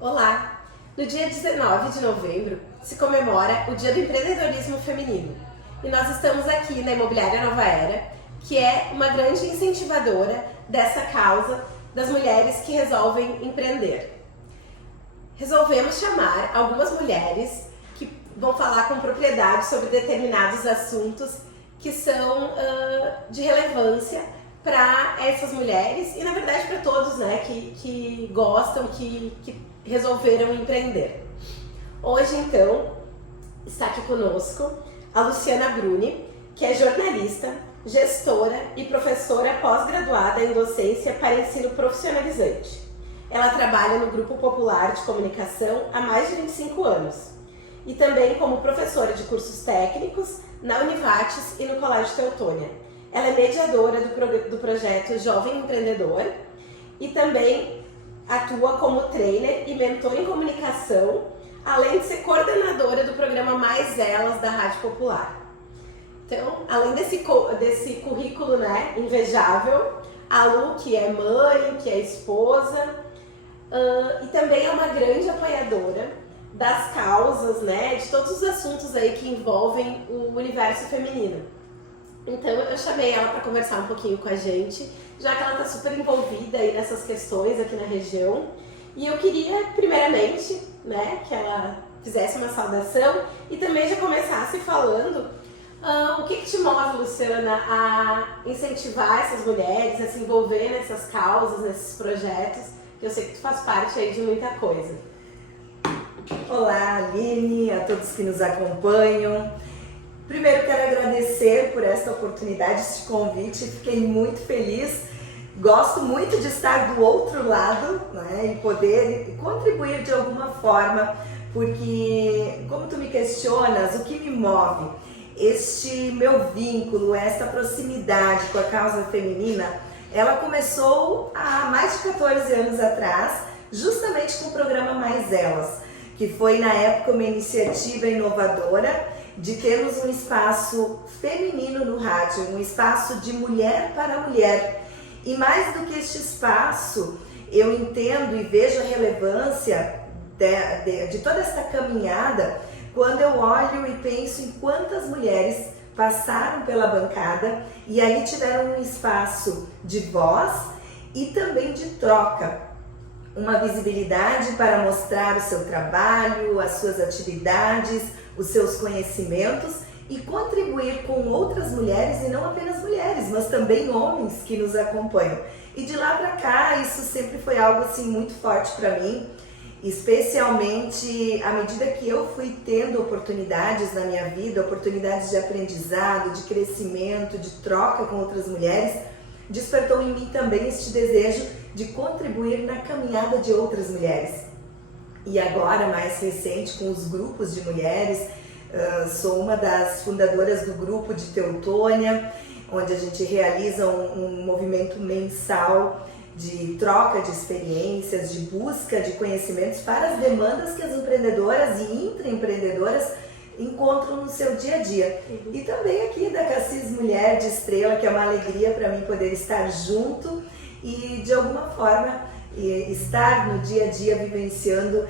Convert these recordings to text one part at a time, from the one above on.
Olá! No dia 19 de novembro se comemora o Dia do Empreendedorismo Feminino e nós estamos aqui na Imobiliária Nova Era, que é uma grande incentivadora dessa causa das mulheres que resolvem empreender. Resolvemos chamar algumas mulheres que vão falar com propriedade sobre determinados assuntos que são de relevância para essas mulheres e na verdade para todos, né, que gostam, que resolveram empreender. Hoje então está aqui conosco a Luciana Bruni, que é jornalista, gestora e professora pós-graduada em docência para ensino profissionalizante. Ela trabalha no Grupo Popular de Comunicação há mais de 25 anos e também como professora de cursos técnicos na Univates e no Colégio Teutônia. Ela é mediadora do projeto Jovem Empreendedor e também atua como trainer e mentor em comunicação, além de ser coordenadora do programa Mais Elas da Rádio Popular. Então, além desse currículo, né, invejável, a Lu, que é mãe, que é esposa, e também é uma grande apoiadora das causas, né, de todos os assuntos aí que envolvem o universo feminino. Então eu chamei ela para conversar um pouquinho com a gente, já que ela está super envolvida aí nessas questões aqui na região. E eu queria, primeiramente, né, que ela fizesse uma saudação e também já começasse falando o que te move, Luciana, a incentivar essas mulheres, a se envolver nessas causas, nesses projetos, que eu sei que tu faz parte aí de muita coisa. Olá, Aline, a todos que nos acompanham. Primeiro quero agradecer por esta oportunidade, este convite, fiquei muito feliz. Gosto muito de estar do outro lado, né, e poder contribuir de alguma forma, porque como tu me questionas, o que me move? Este meu vínculo, esta proximidade com a causa feminina, ela começou há mais de 14 anos atrás, justamente com o programa Mais Elas, que foi na época uma iniciativa inovadora de termos um espaço feminino no rádio, um espaço de mulher para mulher. E mais do que este espaço, eu entendo e vejo a relevância de toda esta caminhada quando eu olho e penso em quantas mulheres passaram pela bancada e aí tiveram um espaço de voz e também de troca. Uma visibilidade para mostrar o seu trabalho, as suas atividades, os seus conhecimentos e contribuir com outras mulheres, e não apenas mulheres, mas também homens que nos acompanham. E de lá para cá, isso sempre foi algo assim muito forte para mim, especialmente à medida que eu fui tendo oportunidades na minha vida, oportunidades de aprendizado, de crescimento, de troca com outras mulheres, despertou em mim também este desejo de contribuir na caminhada de outras mulheres. E agora, mais recente, com os grupos de mulheres, sou uma das fundadoras do grupo de Teutônia, onde a gente realiza um movimento mensal de troca de experiências, de busca de conhecimentos para as demandas que as empreendedoras e intraempreendedoras encontram no seu dia a dia. E também aqui da Cassis Mulher de Estrela, que é uma alegria para mim poder estar junto e de alguma forma estar no dia a dia vivenciando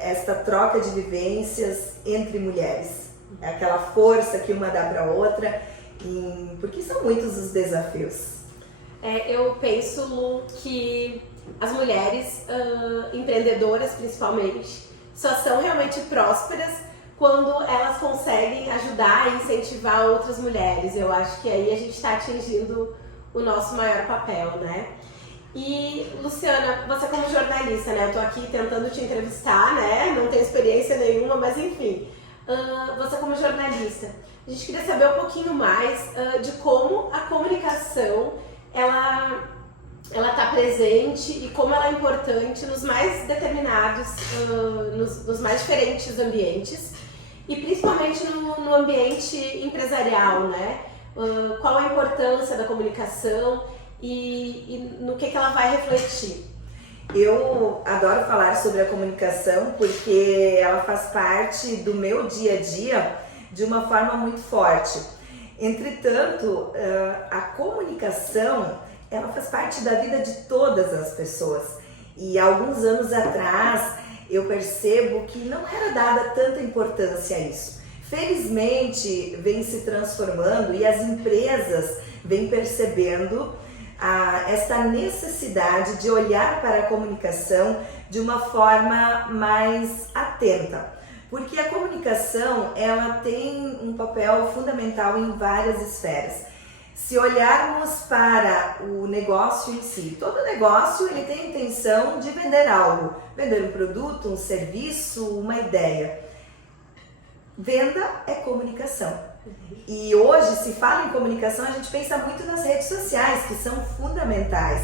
esta troca de vivências entre mulheres. É aquela força que uma dá para a outra, porque são muitos os desafios. Eu penso, Lu, que as mulheres empreendedoras, principalmente, só são realmente prósperas quando elas conseguem ajudar e incentivar outras mulheres. Eu acho que aí a gente está atingindo o nosso maior papel, né? E, Luciana, você como jornalista, né? Eu tô aqui tentando te entrevistar, né? Não tenho experiência nenhuma, mas enfim. Você como jornalista, a gente queria saber um pouquinho mais de como a comunicação, ela tá presente e como ela é importante nos mais determinados, nos mais diferentes ambientes e principalmente no ambiente empresarial, né? Qual a importância da comunicação e no que ela vai refletir? Eu adoro falar sobre a comunicação porque ela faz parte do meu dia a dia de uma forma muito forte. Entretanto, a comunicação ela faz parte da vida de todas as pessoas E alguns anos atrás eu percebo que não era dada tanta importância a isso. Felizmente vem se transformando e as empresas vêm percebendo esta necessidade de olhar para a comunicação de uma forma mais atenta, porque a comunicação ela tem um papel fundamental em várias esferas. Se olharmos para o negócio em si, todo negócio ele tem a intenção de vender algo, vender um produto, um serviço, uma ideia. Venda é comunicação. E hoje se fala em comunicação, a gente pensa muito nas redes sociais, que são fundamentais.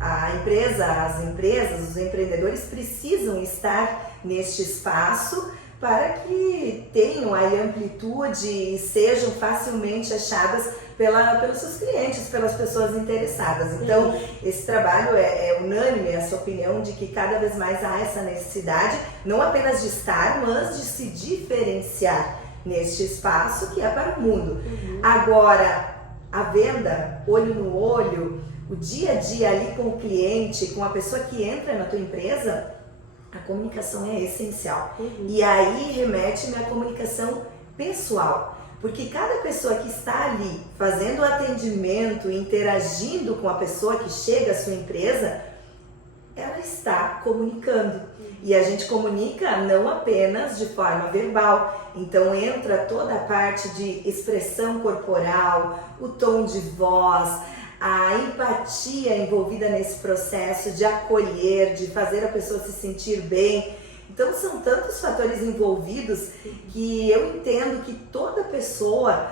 As empresas, os empreendedores precisam estar neste espaço para que tenham aí amplitude e sejam facilmente achadas pelos seus clientes, pelas pessoas interessadas. Então, esse trabalho é unânime, essa opinião de que cada vez mais há essa necessidade, não apenas de estar, mas de se diferenciar neste espaço que é para o mundo. Agora, a venda, olho no olho, o dia a dia ali com o cliente, com a pessoa que entra na tua empresa, a comunicação é essencial. E aí remete-me à comunicação pessoal, porque cada pessoa que está ali fazendo o atendimento, interagindo com a pessoa que chega à sua empresa, ela está comunicando. E a gente comunica não apenas de forma verbal, então entra toda a parte de expressão corporal, o tom de voz, a empatia envolvida nesse processo de acolher, de fazer a pessoa se sentir bem. Então são tantos fatores envolvidos que eu entendo que toda pessoa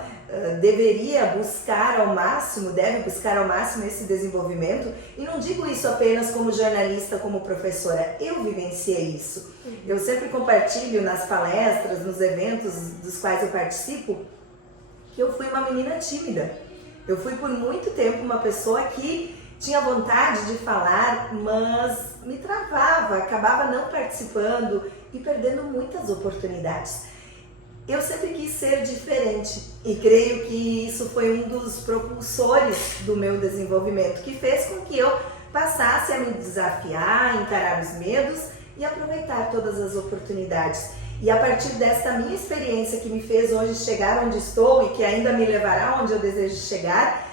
deveria buscar ao máximo, deve buscar ao máximo esse desenvolvimento. E não digo isso apenas como jornalista, como professora, eu vivenciei isso. Eu sempre compartilho nas palestras, nos eventos dos quais eu participo, que eu fui uma menina tímida. Eu fui por muito tempo uma pessoa que tinha vontade de falar, mas me travava, acabava não participando e perdendo muitas oportunidades. Eu sempre quis ser diferente e creio que isso foi um dos propulsores do meu desenvolvimento, que fez com que eu passasse a me desafiar, encarar os medos e aproveitar todas as oportunidades. E a partir desta minha experiência que me fez hoje chegar onde estou e que ainda me levará onde eu desejo chegar,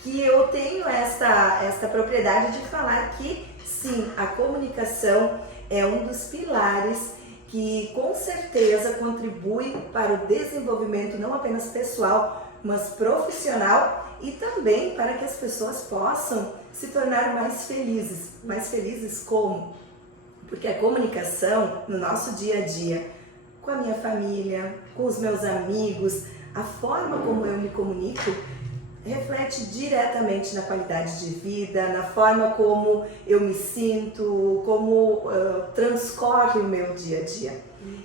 que eu tenho esta propriedade de falar que sim, a comunicação é um dos pilares que com certeza contribui para o desenvolvimento não apenas pessoal, mas profissional e também para que as pessoas possam se tornar mais felizes. Mais felizes como? Porque a comunicação no nosso dia a dia, com a minha família, com os meus amigos, a forma como eu me comunico, reflete diretamente na qualidade de vida, na forma como eu me sinto, como transcorre o meu dia a dia.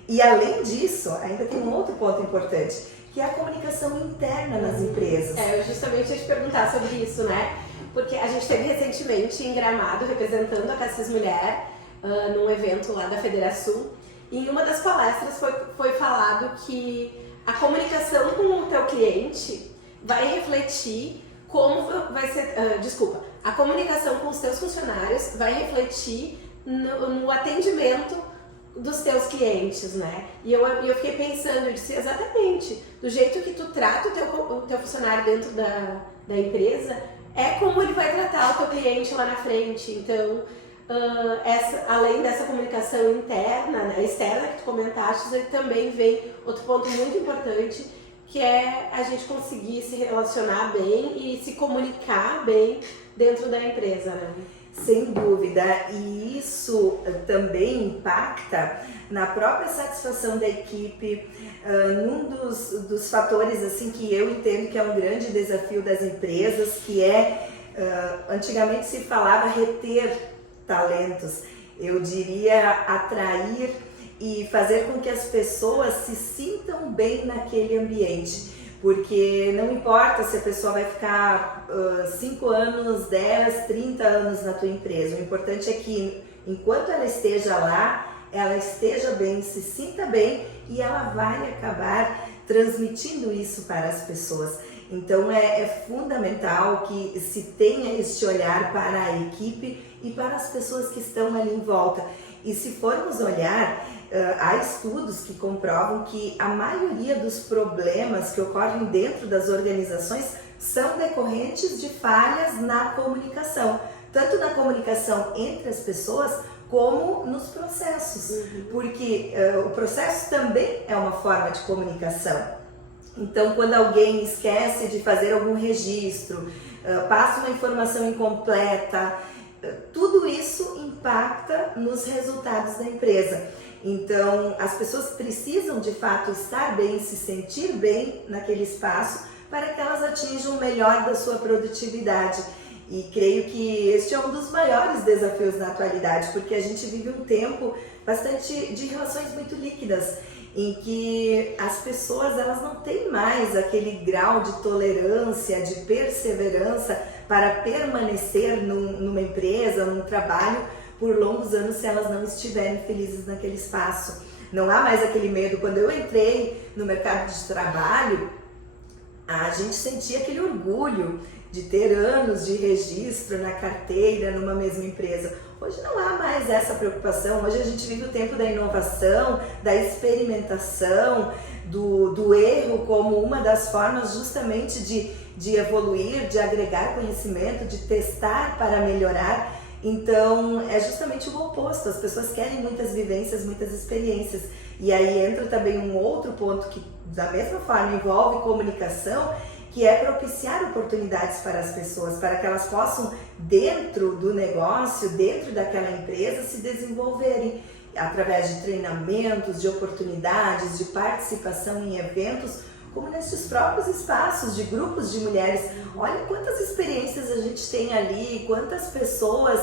E além disso, ainda tem um outro ponto importante, que é a comunicação interna nas empresas. Eu justamente ia te perguntar sobre isso, né? Porque a gente teve recentemente em Gramado, representando a Cassis Mulher, num evento lá da Federação, e em uma das palestras foi falado que a comunicação com o teu cliente vai refletir como vai ser, a comunicação com os teus funcionários vai refletir no atendimento dos teus clientes, né? E eu fiquei pensando, eu disse exatamente, do jeito que tu trata o teu funcionário dentro da empresa, é como ele vai tratar o teu cliente lá na frente. Então, além dessa comunicação interna, né, externa que tu comentaste, aí também vem outro ponto muito importante, que é a gente conseguir se relacionar bem e se comunicar bem dentro da empresa, né? Sem dúvida, e isso também impacta na própria satisfação da equipe. Num dos fatores assim que eu entendo que é um grande desafio das empresas, que é, antigamente se falava reter talentos, eu diria atrair e fazer com que as pessoas se sintam bem naquele ambiente. Porque não importa se a pessoa vai ficar 5 anos, 10, 30 anos na tua empresa. O importante é que enquanto ela esteja lá, ela esteja bem, se sinta bem e ela vai acabar transmitindo isso para as pessoas. Então é fundamental que se tenha este olhar para a equipe e para as pessoas que estão ali em volta. E se formos olhar, há estudos que comprovam que a maioria dos problemas que ocorrem dentro das organizações são decorrentes de falhas na comunicação, tanto na comunicação entre as pessoas como nos processos, porque o processo também é uma forma de comunicação. Então, quando alguém esquece de fazer algum registro, passa uma informação incompleta, tudo isso impacta nos resultados da empresa. Então, as pessoas precisam de fato estar bem, se sentir bem naquele espaço para que elas atinjam o melhor da sua produtividade. E creio que este é um dos maiores desafios na atualidade, porque a gente vive um tempo bastante de relações muito líquidas, em que as pessoas elas não têm mais aquele grau de tolerância, de perseverança para permanecer numa empresa, num trabalho por longos anos se elas não estiverem felizes naquele espaço. Não há mais aquele medo. Quando eu entrei no mercado de trabalho, a gente sentia aquele orgulho de ter anos de registro na carteira numa mesma empresa. Hoje não há mais essa preocupação. Hoje a gente vive o tempo da inovação, da experimentação, do erro como uma das formas justamente de evoluir, de agregar conhecimento, de testar para melhorar. Então é justamente o oposto. As pessoas querem muitas vivências, muitas experiências. E aí entra também um outro ponto que da mesma forma envolve comunicação, que é propiciar oportunidades para as pessoas, para que elas possam, dentro do negócio, dentro daquela empresa, se desenvolverem através de treinamentos, de oportunidades, de participação em eventos, como nesses próprios espaços de grupos de mulheres. Olha quantas experiências a gente tem ali, quantas pessoas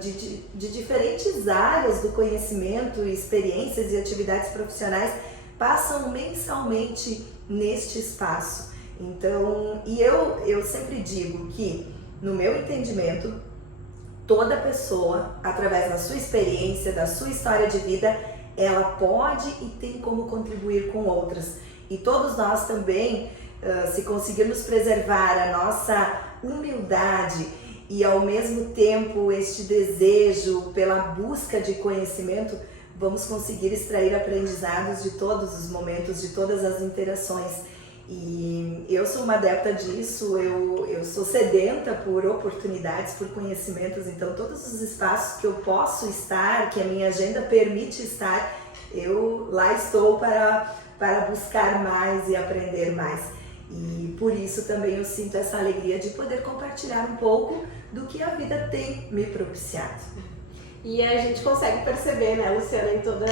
de diferentes áreas do conhecimento, experiências e atividades profissionais passam mensalmente neste espaço. Então, e eu sempre digo que, no meu entendimento, toda pessoa, através da sua experiência, da sua história de vida, ela pode e tem como contribuir com outras. E todos nós também, se conseguirmos preservar a nossa humildade e ao mesmo tempo este desejo pela busca de conhecimento, vamos conseguir extrair aprendizados de todos os momentos, de todas as interações. E eu sou uma adepta disso, eu sou sedenta por oportunidades, por conhecimentos, então todos os espaços que eu posso estar, que a minha agenda permite estar, eu lá estou para buscar mais e aprender mais. E por isso também eu sinto essa alegria de poder compartilhar um pouco do que a vida tem me propiciado. E a gente consegue perceber, né, Luciana, em todas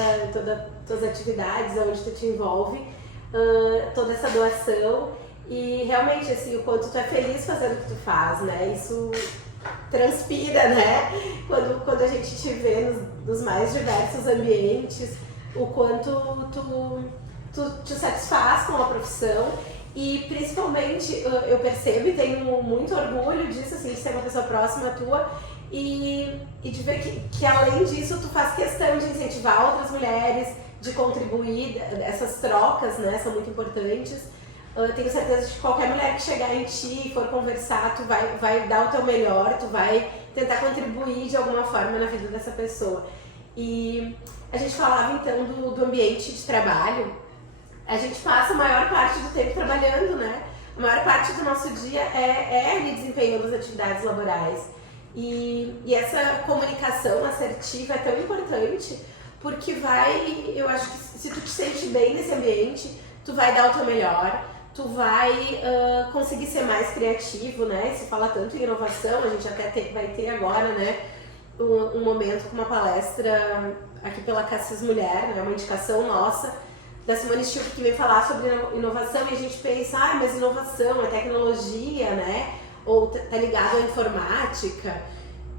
as atividades onde tu te envolve, toda essa doação e realmente assim, o quanto tu é feliz fazendo o que tu faz, né? Isso transpira, né? Quando a gente te vê nos mais diversos ambientes, o quanto tu te satisfaz com a profissão e principalmente eu percebo e tenho muito orgulho disso, assim, de ser uma pessoa próxima tua e de ver que além disso tu faz questão de incentivar outras mulheres, de contribuir, essas trocas, né, são muito importantes. Eu tenho certeza de que qualquer mulher que chegar em ti e for conversar, tu vai dar o teu melhor, tu vai tentar contribuir de alguma forma na vida dessa pessoa. E a gente falava então do ambiente de trabalho. A gente passa a maior parte do tempo trabalhando, né? A maior parte do nosso dia é ali desempenhando as atividades laborais. E essa comunicação assertiva é tão importante porque eu acho que se tu te sente bem nesse ambiente, tu vai dar o teu melhor, tu vai conseguir ser mais criativo, né? Se fala tanto em inovação, a gente até vai ter agora, né, um momento com uma palestra aqui pela Cassis Mulher, né, uma indicação nossa, da Simone Stilpe, que vem falar sobre inovação e a gente pensa, mas inovação é tecnologia, né? Ou tá ligado à informática.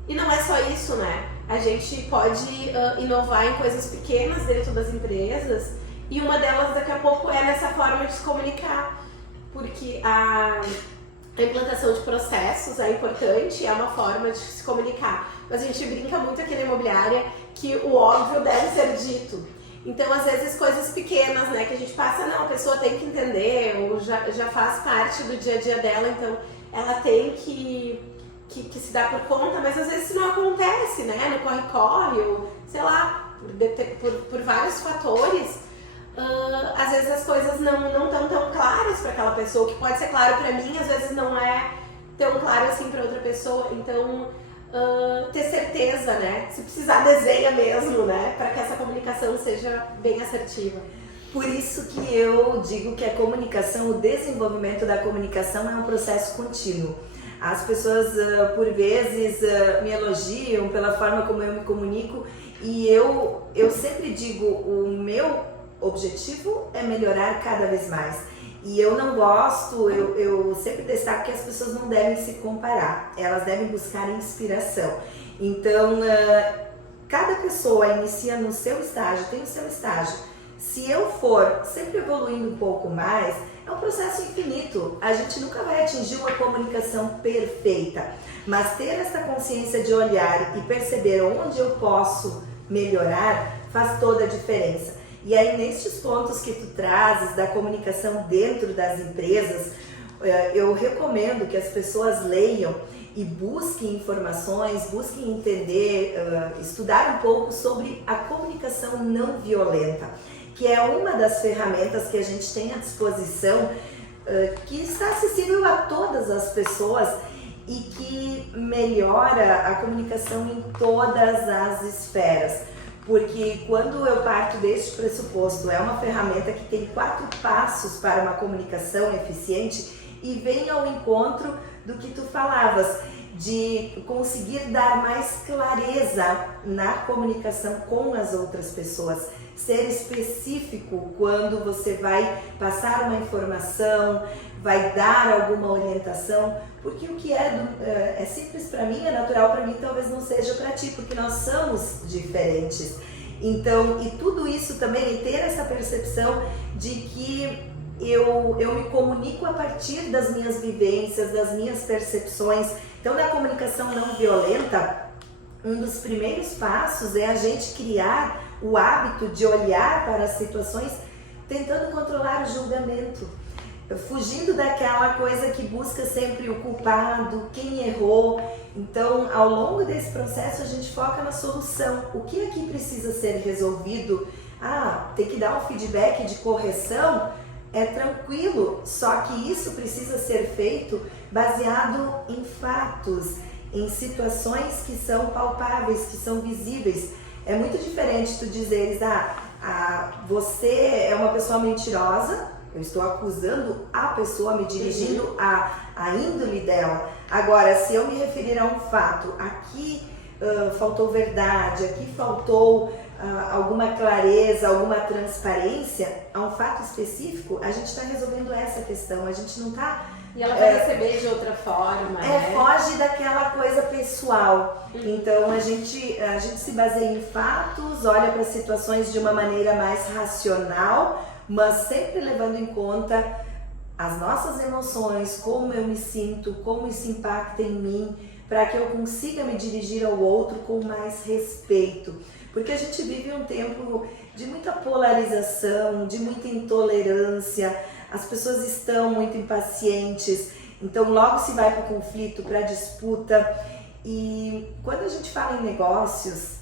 E não é só isso, né? A gente pode inovar em coisas pequenas dentro das empresas e uma delas daqui a pouco é nessa forma de se comunicar, porque a implantação de processos é importante, é uma forma de se comunicar, mas a gente brinca muito aqui na imobiliária que o óbvio deve ser dito. Então, às vezes, coisas pequenas, né, que a gente passa, não, a pessoa tem que entender, ou já faz parte do dia a dia dela, então ela tem que que se dá por conta, mas às vezes isso não acontece, né? No corre-corre, ou sei lá, por vários fatores, às vezes as coisas não estão tão claras para aquela pessoa. O que pode ser claro para mim, às vezes não é tão claro assim para outra pessoa. Então, ter certeza, né? Se precisar, desenha mesmo, né? Para que essa comunicação seja bem assertiva. Por isso que eu digo que a comunicação, o desenvolvimento da comunicação é um processo contínuo. As pessoas, por vezes, me elogiam pela forma como eu me comunico e eu sempre digo, o meu objetivo é melhorar cada vez mais. E eu não gosto, eu sempre destaco que as pessoas não devem se comparar, elas devem buscar inspiração. Então, cada pessoa inicia no seu estágio, tem o seu estágio. Se eu for sempre evoluindo um pouco mais, é um processo infinito. A gente nunca vai atingir uma comunicação perfeita, mas ter essa consciência de olhar e perceber onde eu posso melhorar faz toda a diferença. E aí, nestes pontos que tu trazes da comunicação dentro das empresas, eu recomendo que as pessoas leiam e busquem informações, busquem entender, estudar um pouco sobre a comunicação não violenta, que é uma das ferramentas que a gente tem à disposição, que está acessível a todas as pessoas e que melhora a comunicação em todas as esferas. Porque quando eu parto deste pressuposto, é uma ferramenta que tem 4 passos para uma comunicação eficiente e vem ao encontro do que tu falavas, de conseguir dar mais clareza na comunicação com as outras pessoas, ser específico quando você vai passar uma informação, vai dar alguma orientação, porque o que é simples para mim, é natural para mim, talvez não seja para ti, porque nós somos diferentes. Então, e tudo isso também, ter essa percepção de que eu me comunico a partir das minhas vivências, das minhas percepções. Então, na comunicação não violenta, um dos primeiros passos é a gente criar o hábito de olhar para as situações tentando controlar o julgamento, fugindo daquela coisa que busca sempre o culpado, quem errou. Então, ao longo desse processo, a gente foca na solução. O que aqui precisa ser resolvido? Tem que dar um feedback de correção? É tranquilo, só que isso precisa ser feito baseado em fatos, em situações que são palpáveis, que são visíveis. É muito diferente tu dizeres, você é uma pessoa mentirosa, eu estou acusando a pessoa, me dirigindo à índole dela. Agora, se eu me referir a um fato, aqui faltou verdade, aqui faltou alguma clareza, alguma transparência, a um fato específico, a gente está resolvendo essa questão, a gente não está... E ela vai receber de outra forma, né? Foge daquela coisa pessoal. Então a gente se baseia em fatos, olha para situações de uma maneira mais racional, mas sempre levando em conta as nossas emoções, como eu me sinto, como isso impacta em mim, para que eu consiga me dirigir ao outro com mais respeito. Porque a gente vive um tempo de muita polarização, de muita intolerância, as pessoas estão muito impacientes, então logo se vai para o conflito, para a disputa. E quando a gente fala em negócios,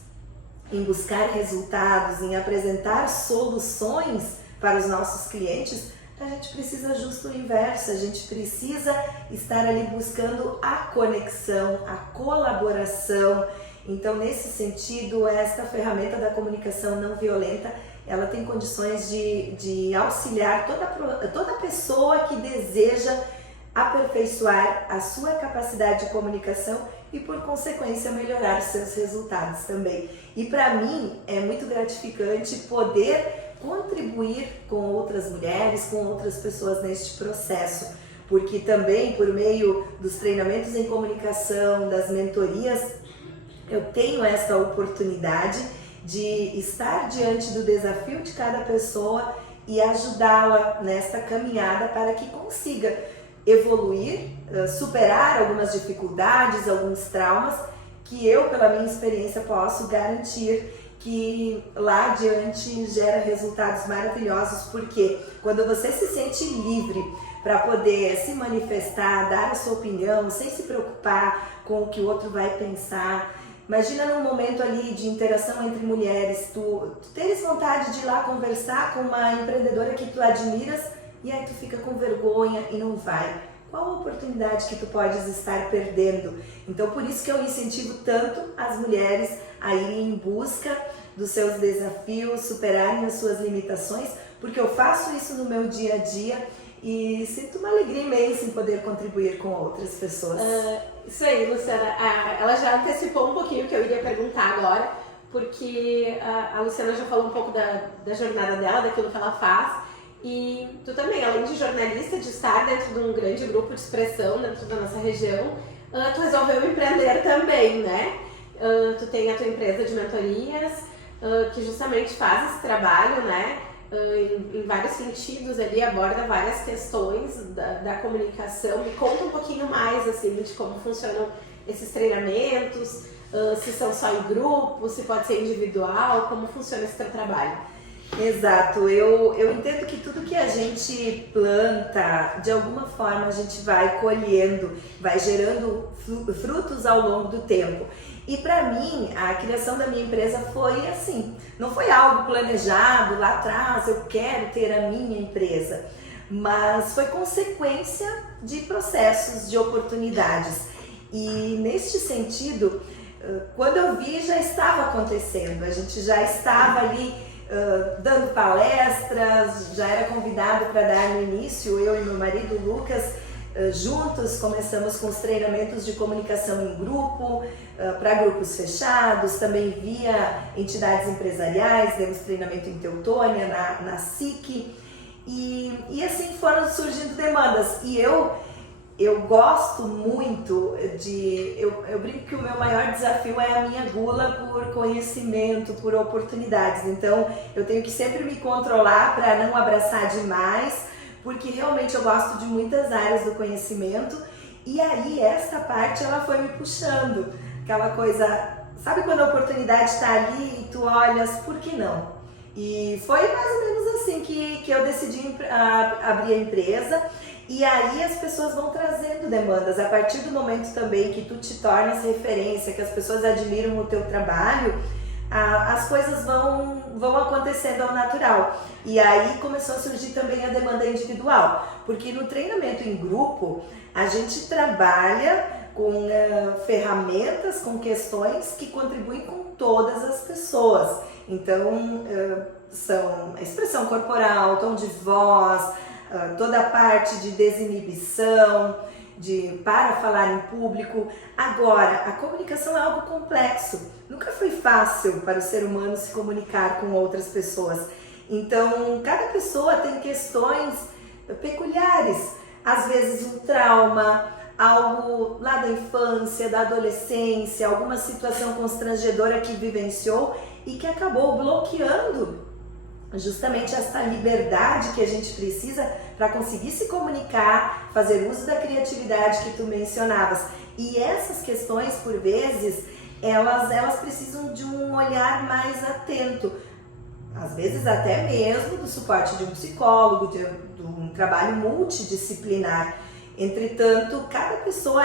em buscar resultados, em apresentar soluções para os nossos clientes, a gente precisa justo o inverso, a gente precisa estar ali buscando a conexão, a colaboração. Então, nesse sentido, esta ferramenta da comunicação não violenta, ela tem condições de auxiliar toda pessoa que deseja aperfeiçoar a sua capacidade de comunicação e, por consequência, melhorar seus resultados também. E para mim é muito gratificante poder contribuir com outras mulheres, com outras pessoas neste processo, porque também por meio dos treinamentos em comunicação, das mentorias, eu tenho essa oportunidade de estar diante do desafio de cada pessoa e ajudá-la nesta caminhada para que consiga evoluir, superar algumas dificuldades, alguns traumas, que eu, pela minha experiência, posso garantir que lá adiante gera resultados maravilhosos, porque quando você se sente livre para poder se manifestar, dar a sua opinião, sem se preocupar com o que o outro vai pensar. Imagina num momento ali de interação entre mulheres, tu teres vontade de ir lá conversar com uma empreendedora que tu admiras e aí tu fica com vergonha e não vai. Qual a oportunidade que tu podes estar perdendo? Então por isso que eu incentivo tanto as mulheres a irem em busca dos seus desafios, superarem as suas limitações, porque eu faço isso no meu dia a dia e sinto uma alegria imensa em poder contribuir com outras pessoas. Isso aí, Luciana. Ela já antecipou um pouquinho o que eu iria perguntar agora, porque a Luciana já falou um pouco da jornada dela, daquilo que ela faz. E tu também, além de jornalista, de estar dentro de um grande grupo de expressão dentro da nossa região, tu resolveu empreender também, né? Tu tem a tua empresa de mentorias, que justamente faz esse trabalho, né? Em vários sentidos ali, aborda várias questões da comunicação. Me conta um pouquinho mais, assim, de como funcionam esses treinamentos, se são só em grupo, se pode ser individual, como funciona esse teu trabalho. Exato, eu entendo que tudo que a gente planta, de alguma forma a gente vai colhendo, vai gerando frutos ao longo do tempo. E para mim, a criação da minha empresa foi assim, não foi algo planejado lá atrás, eu quero ter a minha empresa, mas foi consequência de processos, de oportunidades. E neste sentido, quando eu vi, já estava acontecendo, a gente já estava ali dando palestras, já era convidado para dar no início, eu e meu marido Lucas, juntos começamos com os treinamentos de comunicação em grupo, para grupos fechados, também via entidades empresariais, demos treinamento em Teutônia, na SIC, e assim foram surgindo demandas. E eu gosto muito eu brinco que o meu maior desafio é a minha gula por conhecimento, por oportunidades. Então eu tenho que sempre me controlar para não abraçar demais, porque realmente eu gosto de muitas áreas do conhecimento. E aí esta parte ela foi me puxando, aquela coisa, sabe quando a oportunidade está ali e tu olhas, por que não? E foi mais ou menos assim que eu decidi abrir a empresa. E aí as pessoas vão trazendo demandas, a partir do momento também que tu te tornas referência, que as pessoas admiram o teu trabalho, as coisas vão acontecendo ao natural. E aí começou a surgir também a demanda individual, porque no treinamento em grupo a gente trabalha com ferramentas, com questões que contribuem com todas as pessoas. Então são a expressão corporal, tom de voz, toda a parte de desinibição, para falar em público. Agora, a comunicação é algo complexo. Nunca foi fácil para o ser humano se comunicar com outras pessoas. Então, cada pessoa tem questões peculiares. Às vezes um trauma, algo lá da infância, da adolescência, alguma situação constrangedora que vivenciou e que acabou bloqueando justamente essa liberdade que a gente precisa para conseguir se comunicar, fazer uso da criatividade que tu mencionavas. E essas questões, por vezes, elas precisam de um olhar mais atento, às vezes até mesmo do suporte de um psicólogo, de um trabalho multidisciplinar. Entretanto, cada pessoa,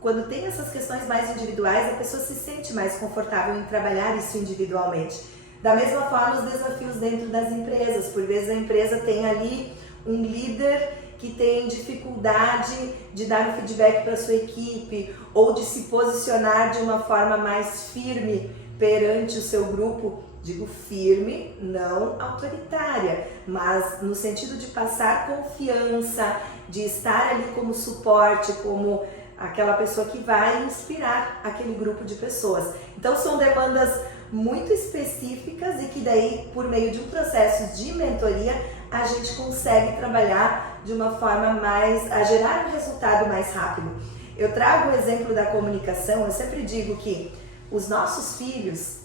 quando tem essas questões mais individuais, a pessoa se sente mais confortável em trabalhar isso individualmente. Da mesma forma, os desafios dentro das empresas. Por vezes a empresa tem ali um líder que tem dificuldade de dar um feedback para a sua equipe ou de se posicionar de uma forma mais firme perante o seu grupo. Digo firme, não autoritária, mas no sentido de passar confiança, de estar ali como suporte, como aquela pessoa que vai inspirar aquele grupo de pessoas. Então são demandas muito específicas e que daí, por meio de um processo de mentoria, a gente consegue trabalhar de uma forma a gerar um resultado mais rápido. Eu trago o exemplo da comunicação, eu sempre digo que os nossos filhos,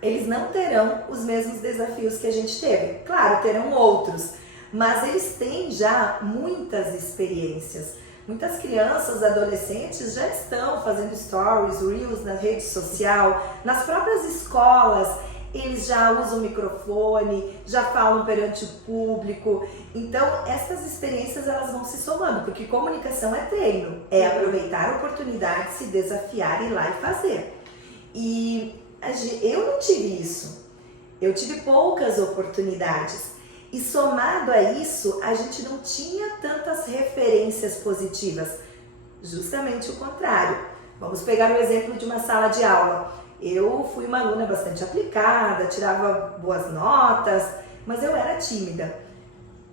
eles não terão os mesmos desafios que a gente teve. Claro, terão outros, mas eles têm já muitas experiências. Muitas crianças, adolescentes já estão fazendo stories, reels na rede social, nas próprias escolas. eles já usam o microfone, já falam perante o público. Então, essas experiências elas vão se somando, porque comunicação é treino, é aproveitar a oportunidade, se desafiar, ir lá e fazer. E eu não tive isso, eu tive poucas oportunidades. E somado a isso, a gente não tinha tantas referências positivas, justamente o contrário. Vamos pegar o exemplo de uma sala de aula. Eu fui uma aluna bastante aplicada, tirava boas notas, mas eu era tímida.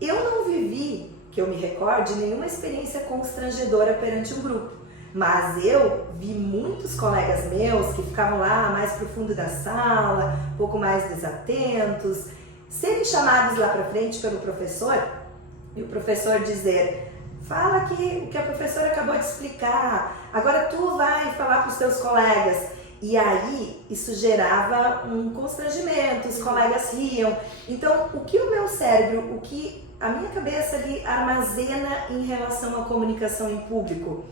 Eu não vivi, que eu me recorde, nenhuma experiência constrangedora perante um grupo, mas eu vi muitos colegas meus que ficavam lá mais pro fundo da sala, um pouco mais desatentos, serem chamados lá para frente pelo professor e o professor dizer: fala aqui o que a professora acabou de explicar, agora tu vai falar para os teus colegas. E aí isso gerava um constrangimento, os colegas riam. Então o que o meu cérebro, o que a minha cabeça ali armazena em relação à comunicação em público?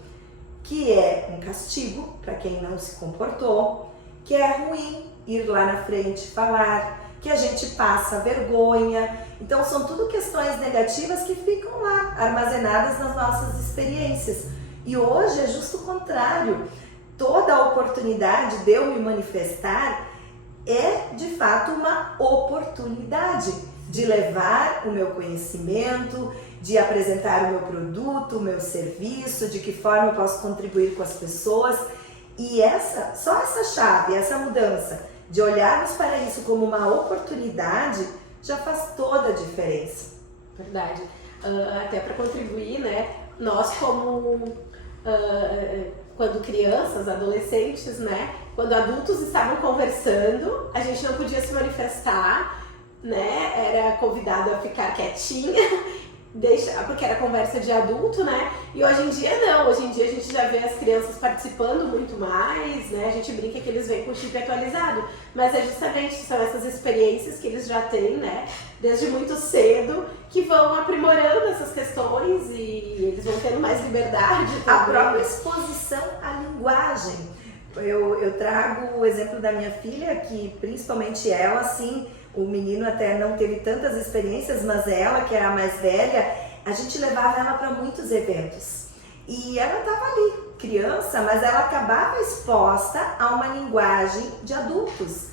Que é um castigo para quem não se comportou, que é ruim ir lá na frente falar, que a gente passa vergonha. Então são tudo questões negativas que ficam lá, armazenadas nas nossas experiências. E hoje é justo o contrário. Toda a oportunidade de eu me manifestar é de fato uma oportunidade de levar o meu conhecimento, de apresentar o meu produto, o meu serviço, de que forma eu posso contribuir com as pessoas. E só essa chave, essa mudança de olharmos para isso como uma oportunidade, já faz toda a diferença. Verdade. Até para contribuir, né? Nós como quando crianças, adolescentes, né? Quando adultos estavam conversando, a gente não podia se manifestar, né? Era convidado a ficar quietinha, porque era conversa de adulto, né? E hoje em dia não, hoje em dia a gente já vê as crianças participando muito mais, né? A gente brinca que eles vêm com o chip atualizado, mas é justamente, são essas experiências que eles já têm, né? Desde muito cedo, que vão aprimorando essas questões e eles vão tendo mais liberdade também. A própria exposição à linguagem. Eu trago o exemplo da minha filha, que principalmente ela, assim, o menino até não teve tantas experiências, mas ela, que é a mais velha, a gente levava ela para muitos eventos. E ela estava ali, criança, mas ela acabava exposta a uma linguagem de adultos.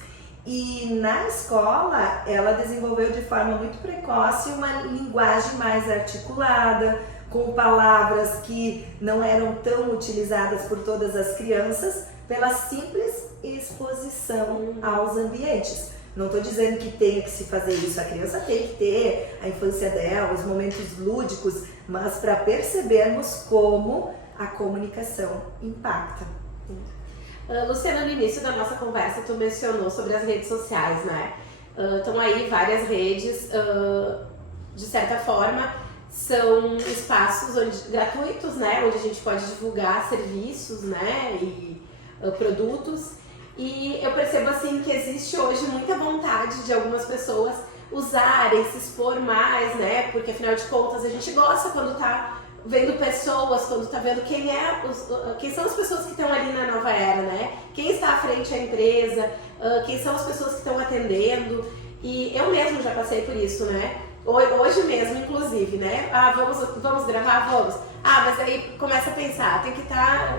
E na escola, ela desenvolveu de forma muito precoce uma linguagem mais articulada, com palavras que não eram tão utilizadas por todas as crianças, pela simples exposição aos ambientes. Não estou dizendo que tem que se fazer isso, a criança tem que ter a infância dela, os momentos lúdicos, mas para percebermos como a comunicação impacta. Luciana, no início da nossa conversa, tu mencionou sobre as redes sociais, né? Estão aí várias redes, de certa forma, são espaços gratuitos, né? Onde a gente pode divulgar serviços, né? E produtos. E eu percebo assim que existe hoje muita vontade de algumas pessoas usarem, se expor mais, né? Porque afinal de contas a gente gosta quando tá vendo pessoas, quando tá vendo quem são as pessoas que estão ali na nova era, né? Quem está à frente da empresa, quem são as pessoas que estão atendendo. E eu mesmo já passei por isso, né? Hoje mesmo, inclusive, né? Vamos gravar? Vamos. Mas aí começa a pensar, tem que estar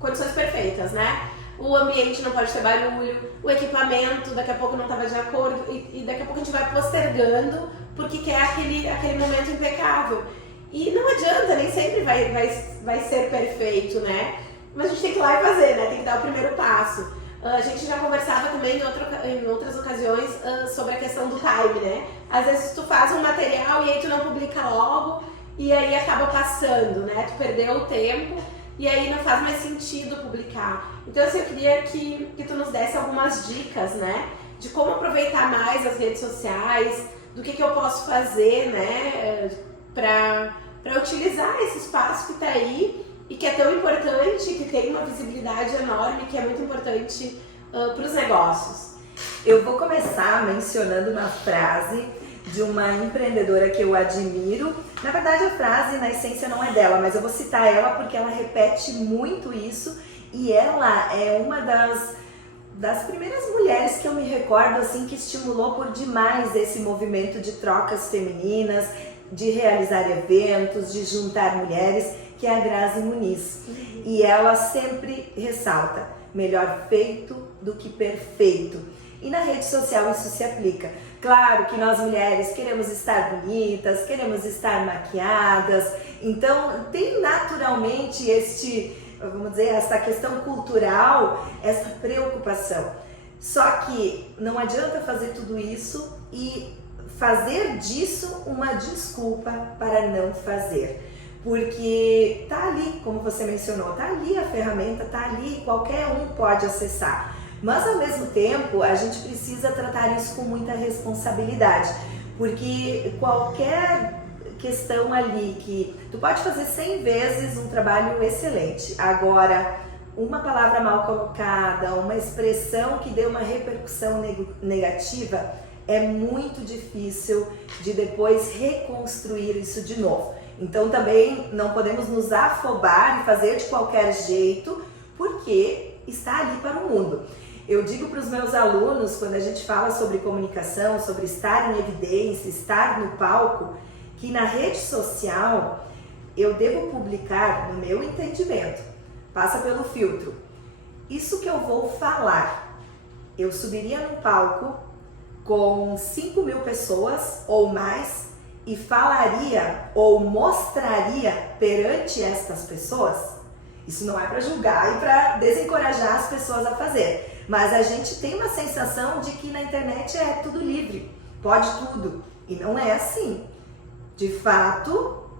condições perfeitas, né? O ambiente não pode ter barulho, o equipamento daqui a pouco não estava de acordo e daqui a pouco a gente vai postergando porque quer aquele momento impecável. E não adianta, nem sempre vai ser perfeito, né? Mas a gente tem que ir lá e fazer, né? Tem que dar o primeiro passo. A gente já conversava também em outras ocasiões sobre a questão do time, né? Às vezes tu faz um material e aí tu não publica logo e aí acaba passando, né? Tu perdeu o tempo e aí não faz mais sentido publicar. Então assim, eu queria que tu nos desse algumas dicas, né? De como aproveitar mais as redes sociais, do que eu posso fazer, né? Para utilizar esse espaço que está aí e que é tão importante, que tem uma visibilidade enorme, que é muito importante para os negócios. Eu vou começar mencionando uma frase de uma empreendedora que eu admiro. Na verdade, a frase, na essência, não é dela, mas eu vou citar ela porque ela repete muito isso e ela é uma das primeiras mulheres que eu me recordo assim que estimulou por demais esse movimento de trocas femininas, de realizar eventos, de juntar mulheres, que é a Grazi Muniz. E ela sempre ressalta, melhor feito do que perfeito. E na rede social isso se aplica. Claro que nós mulheres queremos estar bonitas, queremos estar maquiadas, então tem naturalmente vamos dizer, essa questão cultural, essa preocupação. Só que não adianta fazer tudo isso e fazer disso uma desculpa para não fazer. Porque tá ali, como você mencionou, tá ali a ferramenta, tá ali, qualquer um pode acessar. Mas ao mesmo tempo, a gente precisa tratar isso com muita responsabilidade, porque qualquer questão ali que tu pode fazer 100 vezes um trabalho excelente, agora uma palavra mal colocada, uma expressão que deu uma repercussão negativa, é muito difícil de depois reconstruir isso de novo. Então também não podemos nos afobar e fazer de qualquer jeito, porque está ali para o mundo. Eu digo para os meus alunos, quando a gente fala sobre comunicação, sobre estar em evidência, estar no palco, que na rede social eu devo publicar, no meu entendimento, passa pelo filtro. Isso que eu vou falar, eu subiria num palco com 5.000 pessoas ou mais e falaria ou mostraria perante estas pessoas? Isso não é para julgar e para desencorajar as pessoas a fazer, mas a gente tem uma sensação de que na internet é tudo livre, pode tudo, e não é assim. De fato,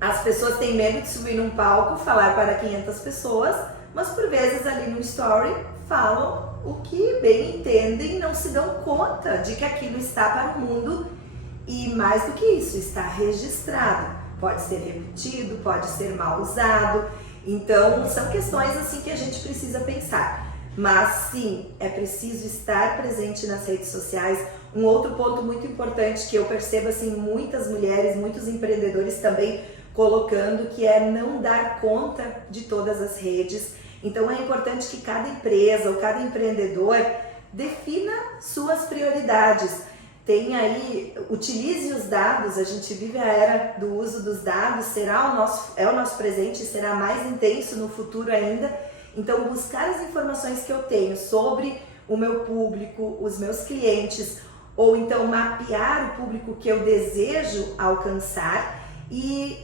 as pessoas têm medo de subir num palco, falar para 500 pessoas, mas por vezes ali no story falam o que bem entendem e não se dão conta de que aquilo está para o mundo e mais do que isso, está registrado. Pode ser repetido, pode ser mal usado, então são questões assim que a gente precisa pensar. Mas sim, é preciso estar presente nas redes sociais. Um outro ponto muito importante que eu percebo assim, muitas mulheres, muitos empreendedores também colocando, que é não dar conta de todas as redes. Então é importante que cada empresa ou cada empreendedor defina suas prioridades. Tem aí, utilize os dados, a gente vive a era do uso dos dados, é o nosso presente e será mais intenso no futuro ainda. Então buscar as informações que eu tenho sobre o meu público, os meus clientes, ou então mapear o público que eu desejo alcançar e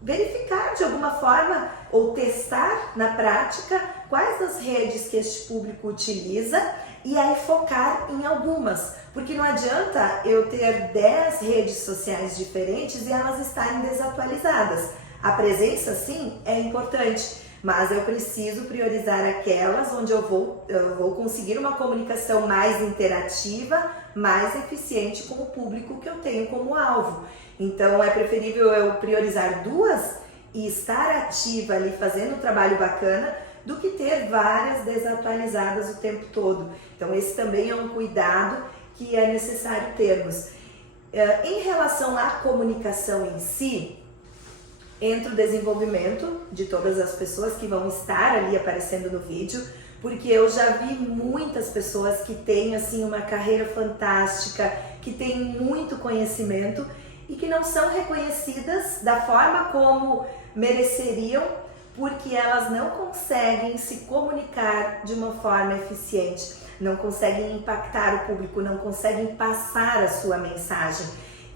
verificar de alguma forma ou testar na prática quais as redes que este público utiliza e aí focar em algumas, porque não adianta eu ter 10 redes sociais diferentes e elas estarem desatualizadas. A presença sim é importante, mas eu preciso priorizar aquelas onde eu vou conseguir uma comunicação mais interativa, mais eficiente com o público que eu tenho como alvo. Então é preferível eu priorizar duas e estar ativa ali fazendo um trabalho bacana do que ter várias desatualizadas o tempo todo. Então esse também é um cuidado que é necessário termos. Em relação à comunicação em si, entra o desenvolvimento de todas as pessoas que vão estar ali aparecendo no vídeo, porque eu já vi muitas pessoas que têm assim uma carreira fantástica, que têm muito conhecimento e que não são reconhecidas da forma como mereceriam, porque elas não conseguem se comunicar de uma forma eficiente, não conseguem impactar o público, não conseguem passar a sua mensagem.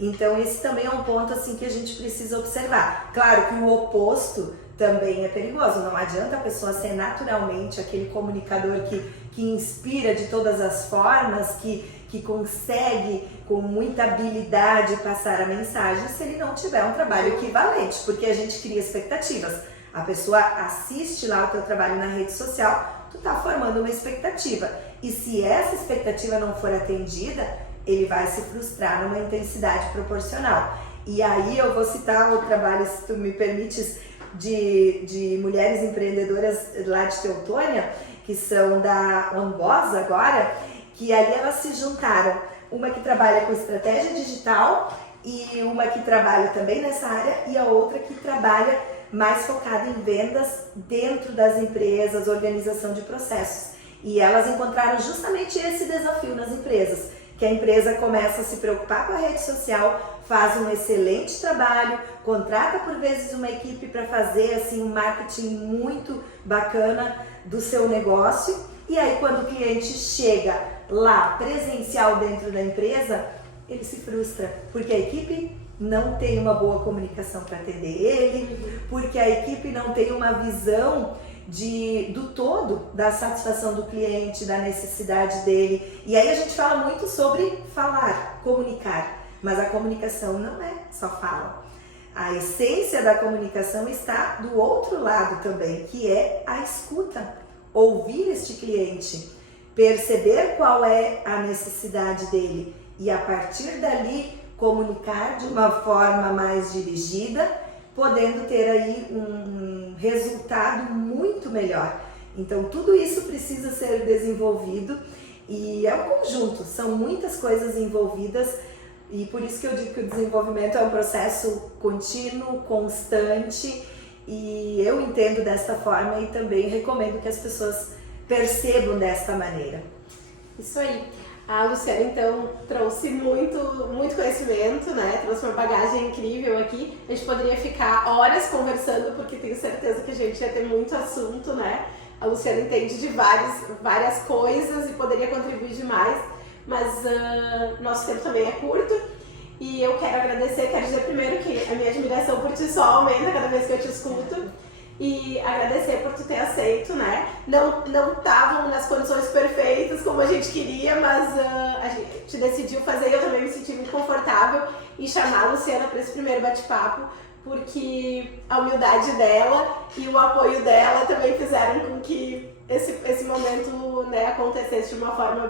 Então esse também é um ponto assim que a gente precisa observar. Claro que o oposto também é perigoso, não adianta a pessoa ser naturalmente aquele comunicador que inspira de todas as formas, que consegue com muita habilidade passar a mensagem se ele não tiver um trabalho equivalente, porque a gente cria expectativas. A pessoa assiste lá o teu trabalho na rede social, tu tá formando uma expectativa. E se essa expectativa não for atendida, ele vai se frustrar numa intensidade proporcional. E aí eu vou citar o trabalho, se tu me permites, de mulheres empreendedoras lá de Teutônia, que são da Onboss agora, que ali elas se juntaram. Uma que trabalha com estratégia digital e uma que trabalha também nessa área e a outra que trabalha mais focada em vendas dentro das empresas, organização de processos. E elas encontraram justamente esse desafio nas empresas, que a empresa começa a se preocupar com a rede social, faz um excelente trabalho, contrata por vezes uma equipe para fazer assim um marketing muito bacana do seu negócio, e aí quando o cliente chega lá presencial dentro da empresa, ele se frustra, porque a equipe não tem uma boa comunicação para atender ele, porque a equipe não tem uma visão do todo, da satisfação do cliente, da necessidade dele. E aí a gente fala muito sobre falar, comunicar, mas a comunicação não é só fala. A essência da comunicação está do outro lado também, que é a escuta, ouvir este cliente, perceber qual é a necessidade dele e a partir dali comunicar de uma forma mais dirigida, podendo ter aí um resultado muito melhor. Então tudo isso precisa ser desenvolvido e é um conjunto, são muitas coisas envolvidas e por isso que eu digo que o desenvolvimento é um processo contínuo, constante e eu entendo desta forma e também recomendo que as pessoas percebam desta maneira. Isso aí. A Luciana, então, trouxe muito conhecimento, né? Trouxe uma bagagem incrível aqui. A gente poderia ficar horas conversando, porque tenho certeza que a gente ia ter muito assunto, né? A Luciana entende de várias coisas e poderia contribuir demais, mas nosso tempo também é curto. E eu quero agradecer, quero dizer primeiro que a minha admiração por ti só aumenta cada vez que eu te escuto. E agradecer por tu ter aceito, né? Não estavam nas condições perfeitas como a gente queria, mas a gente decidiu fazer e eu também me senti muito confortável em chamar a Luciana para esse primeiro bate-papo, porque a humildade dela e o apoio dela também fizeram com que esse momento, né, acontecesse de uma forma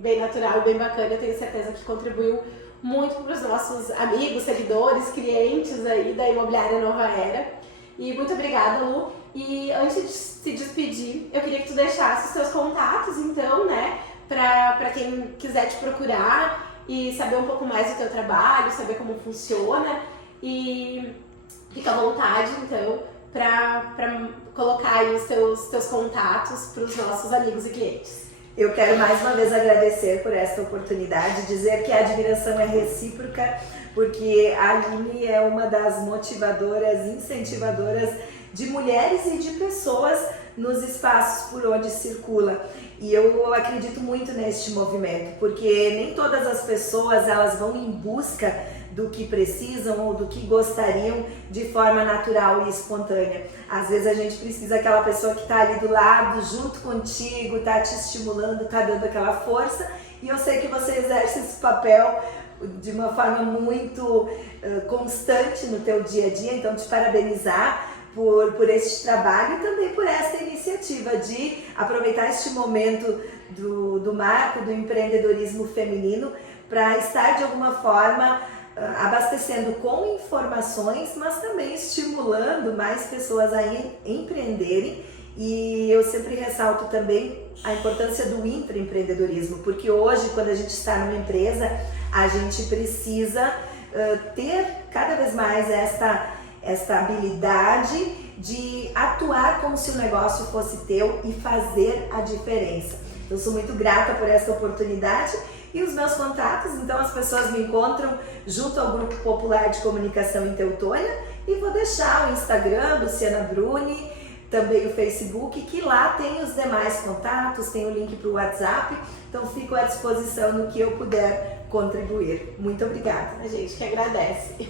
bem natural e bem bacana. Eu tenho certeza que contribuiu muito para os nossos amigos, seguidores, clientes aí da Imobiliária Nova Era. E muito obrigada, Lu. E antes de se despedir, eu queria que tu deixasse os teus contatos, então, né? Pra quem quiser te procurar e saber um pouco mais do teu trabalho, saber como funciona. E fica à vontade, então, pra colocar aí os teus contatos para os nossos amigos e clientes. Eu quero mais uma vez agradecer por esta oportunidade, dizer que a admiração é recíproca, porque a Aline é uma das motivadoras, incentivadoras de mulheres e de pessoas nos espaços por onde circula. E eu acredito muito neste movimento, porque nem todas as pessoas elas vão em busca do que precisam ou do que gostariam de forma natural e espontânea. Às vezes a gente precisa daquela pessoa que está ali do lado, junto contigo, está te estimulando, está dando aquela força. E eu sei que você exerce esse papel de uma forma muito constante no teu dia a dia, então te parabenizar por este trabalho e também por esta iniciativa de aproveitar este momento do marco do empreendedorismo feminino para estar de alguma forma abastecendo com informações, mas também estimulando mais pessoas a empreenderem. E eu sempre ressalto também a importância do intraempreendedorismo, porque hoje, quando a gente está numa empresa, a gente precisa ter cada vez mais esta habilidade de atuar como se o negócio fosse teu e fazer a diferença. Eu sou muito grata por essa oportunidade e os meus contatos, então as pessoas me encontram junto ao Grupo Popular de Comunicação em Teutônia e vou deixar o Instagram, Luciana Bruni, também o Facebook, que lá tem os demais contatos, tem o link para o WhatsApp, então fico à disposição no que eu puder contribuir. Muito obrigada. A gente que agradece.